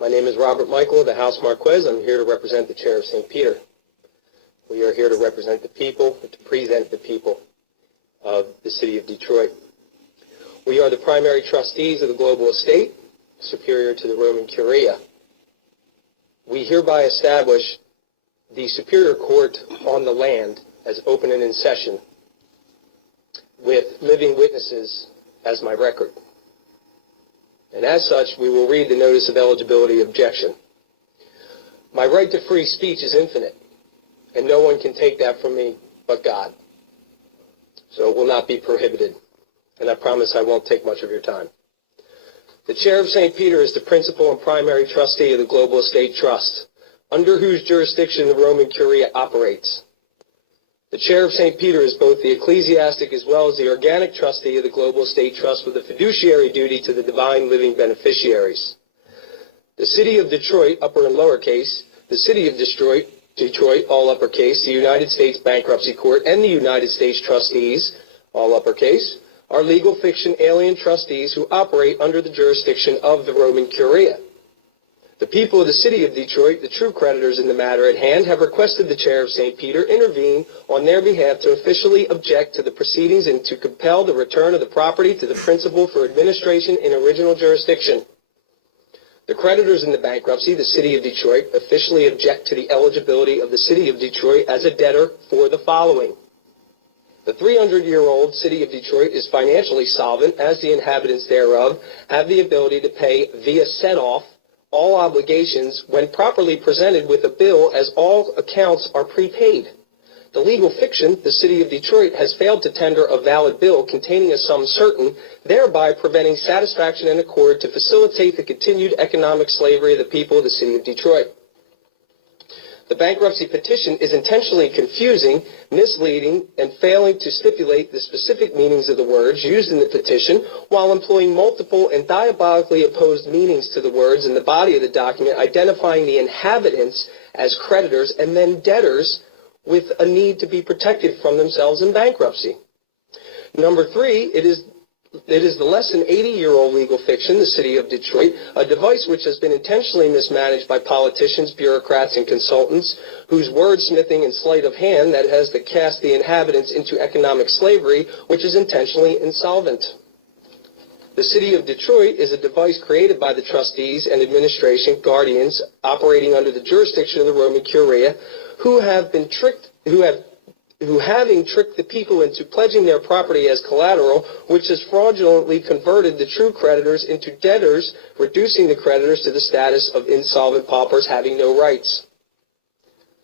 My name is Robert Michael of the House Marquez. I'm here to represent the Chair of St. Peter. We are here to represent the people, to present the people of the City of Detroit. We are the primary trustees of the global estate, superior to the Roman Curia. We hereby establish the Superior Court on the land as open and in session, with living witnesses as my record. And as such, we will read the notice of eligibility objection. My right to free speech is infinite, and no one can take that from me but God. So it will not be prohibited, and I promise I won't take much of your time. The Chair of St. Peter is the principal and primary trustee of the Global Estate Trust, under whose jurisdiction the Roman Curia operates. The Chair of St. Peter is both the ecclesiastic as well as the organic trustee of the Global Estate Trust with a fiduciary duty to the divine living beneficiaries. The City of Detroit, upper and lowercase, the City of Detroit, all uppercase, the United States Bankruptcy Court, and the United States Trustees, all uppercase, are legal fiction alien trustees who operate under the jurisdiction of the Roman Curia. The people of the City of Detroit, the true creditors in the matter at hand, have requested the Chair of St. Peter intervene on their behalf to officially object to the proceedings and to compel the return of the property to the principal for administration in original jurisdiction. The creditors in the bankruptcy, the City of Detroit, officially object to the eligibility of the City of Detroit as a debtor for the following. The 300-year-old City of Detroit is financially solvent, as the inhabitants thereof have the ability to pay via set-off all obligations when properly presented with a bill, as all accounts are prepaid. The legal fiction, the City of Detroit, has failed to tender a valid bill containing a sum certain, thereby preventing satisfaction and accord to facilitate the continued economic slavery of the people of the City of Detroit. The bankruptcy petition is intentionally confusing, misleading, and failing to stipulate the specific meanings of the words used in the petition, while employing multiple and diabolically opposed meanings to the words in the body of the document, identifying the inhabitants as creditors and then debtors with a need to be protected from themselves in bankruptcy. Number three, it is the less than 80-year-old legal fiction, the City of Detroit, a device which has been intentionally mismanaged by politicians, bureaucrats, and consultants, whose wordsmithing and sleight of hand that has to cast the inhabitants into economic slavery, which is intentionally insolvent. The City of Detroit is a device created by the trustees and administration guardians operating under the jurisdiction of the Roman Curia, who having tricked the people into pledging their property as collateral, which has fraudulently converted the true creditors into debtors, reducing the creditors to the status of insolvent paupers having no rights.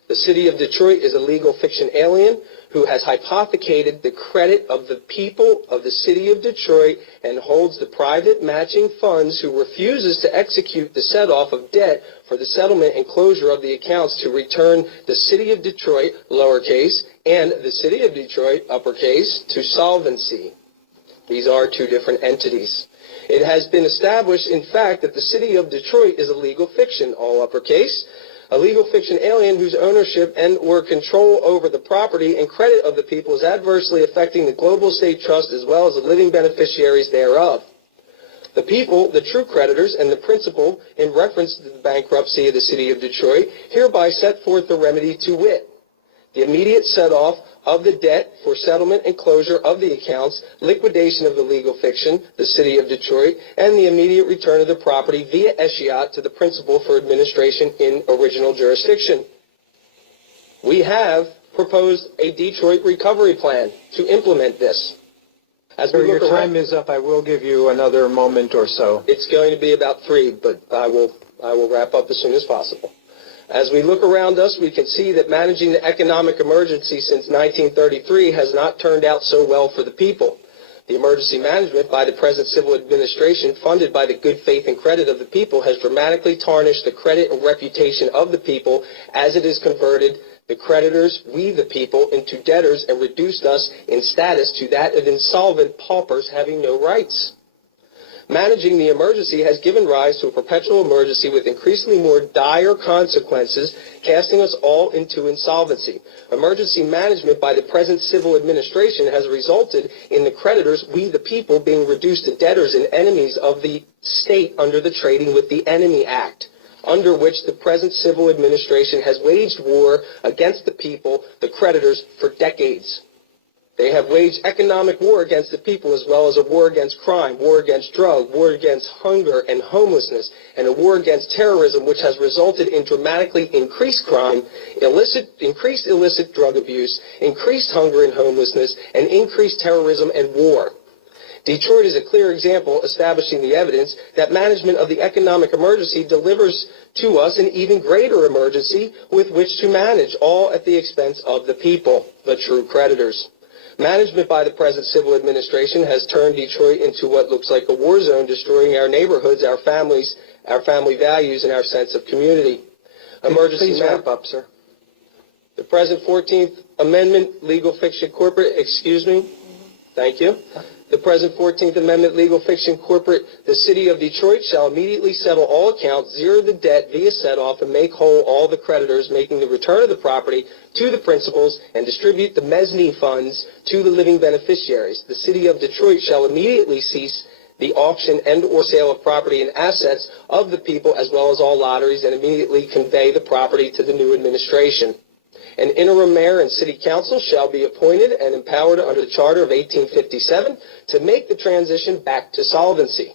The City of Detroit is a legal fiction alien who has hypothecated the credit of the people of the City of Detroit and holds the private matching funds, who refuses to execute the set-off of debt for the settlement and closure of the accounts to return the City of Detroit, lowercase, and the City of Detroit, uppercase, to solvency. These are two different entities. It has been established, in fact, that the City of Detroit is a legal fiction, all uppercase, a legal fiction alien whose ownership and or control over the property and credit of the people is adversely affecting the Global Estate Trust as well as the living beneficiaries thereof. The people, the true creditors, and the principal, in reference to the bankruptcy of the City of Detroit, hereby set forth the remedy, to wit, the immediate set-off of the debt for settlement and closure of the accounts, liquidation of the legal fiction, the City of Detroit, and the immediate return of the property via escheat to the principal for administration in original jurisdiction. We have proposed a Detroit recovery plan to implement this. As we your time is up. I will give you another moment or so. It's going to be about 3, but I will wrap up as soon as possible. As we look around us, we can see that managing the economic emergency since 1933 has not turned out so well for the people. The emergency management by the present civil administration, funded by the good faith and credit of the people, has dramatically tarnished the credit and reputation of the people, as it has converted the creditors, we the people, into debtors and reduced us in status to that of insolvent paupers having no rights. Managing the emergency has given rise to a perpetual emergency with increasingly more dire consequences, casting us all into insolvency. Emergency management by the present civil administration has resulted in the creditors, we the people, being reduced to debtors and enemies of the state under the Trading with the Enemy Act. under which the present civil administration has waged war against the people, the creditors, for decades. They have waged economic war against the people as well as a war against crime, war against drug, war against hunger and homelessness, and a war against terrorism, which has resulted in dramatically increased crime, increased illicit drug abuse, increased hunger and homelessness, and increased terrorism and war. Detroit is a clear example establishing the evidence that management of the economic emergency delivers to us an even greater emergency with which to manage, all at the expense of the people, the true creditors. Management by the present civil administration has turned Detroit into what looks like a war zone, destroying our neighborhoods, our families, our family values, and our sense of community. Please wrap up, sir. The present 14th Amendment legal fiction corporate, thank you. The present 14th Amendment legal fiction corporate, the city of Detroit shall immediately settle all accounts, zero the debt via set-off, and make whole all the creditors, making the return of the property to the principals and distribute the mezzanine funds to the living beneficiaries. The city of Detroit shall immediately cease the auction and or sale of property and assets of the people as well as all lotteries and immediately convey the property to the new administration. An interim mayor and city council shall be appointed and empowered under the Charter of 1857 to make the transition back to solvency.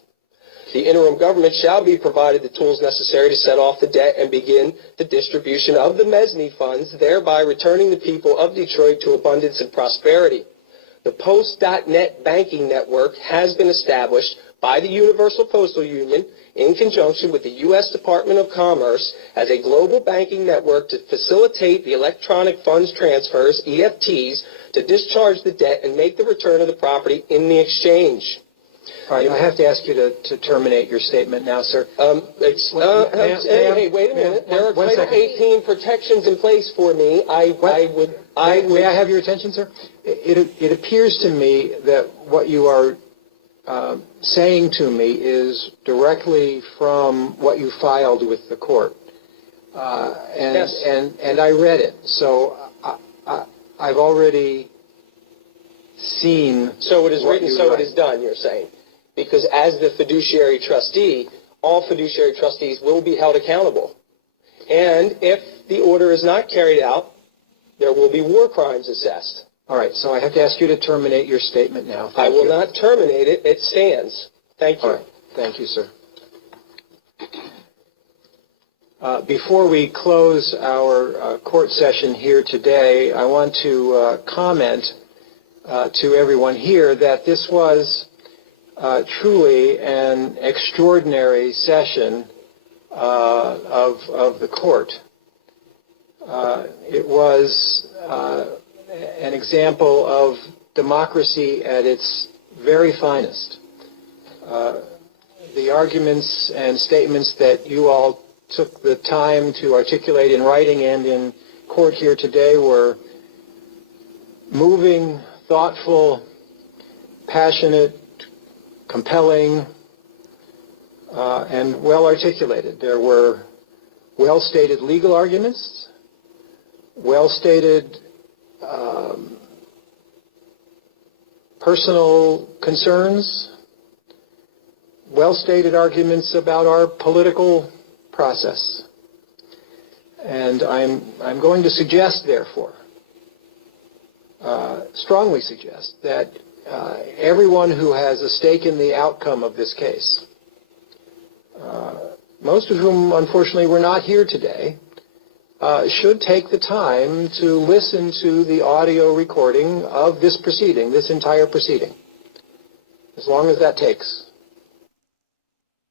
The interim government shall be provided the tools necessary to set off the debt and begin the distribution of the mezzanine funds, thereby returning the people of Detroit to abundance and prosperity. The Post.net banking network has been established by the Universal Postal Union in conjunction with the U.S. Department of Commerce as a global banking network to facilitate the electronic funds transfers, EFTs, to discharge the debt and make the return of the property in the exchange. All right, I have to ask you to terminate your statement now, sir. Hey, wait a minute. There are Title 18 protections in place for me. May I have your attention, sir? It appears to me that what you are saying to me is directly from what you filed with the court. Yes. And I read it, so I've already seen. So it is written, so write. it is done, you're saying. Because as the fiduciary trustee, all fiduciary trustees will be held accountable. And if the order is not carried out, there will be war crimes assessed. All right, so I have to ask you to terminate your statement now. I will not terminate it. It stands. Thank you. All right. Thank you, sir. Before we close our court session here today, I want to comment to everyone here that this was truly an extraordinary session of the court. It was an example of democracy at its very finest. The arguments and statements that you all took the time to articulate in writing and in court here today were moving, thoughtful, passionate, compelling, and well articulated. There were well-stated legal arguments, well-stated personal concerns, well-stated arguments about our political process. And I'm going to suggest, therefore, strongly suggest, that everyone who has a stake in the outcome of this case, most of whom, unfortunately, were not here today, should take the time to listen to the audio recording of this proceeding, this entire proceeding, as long as that takes.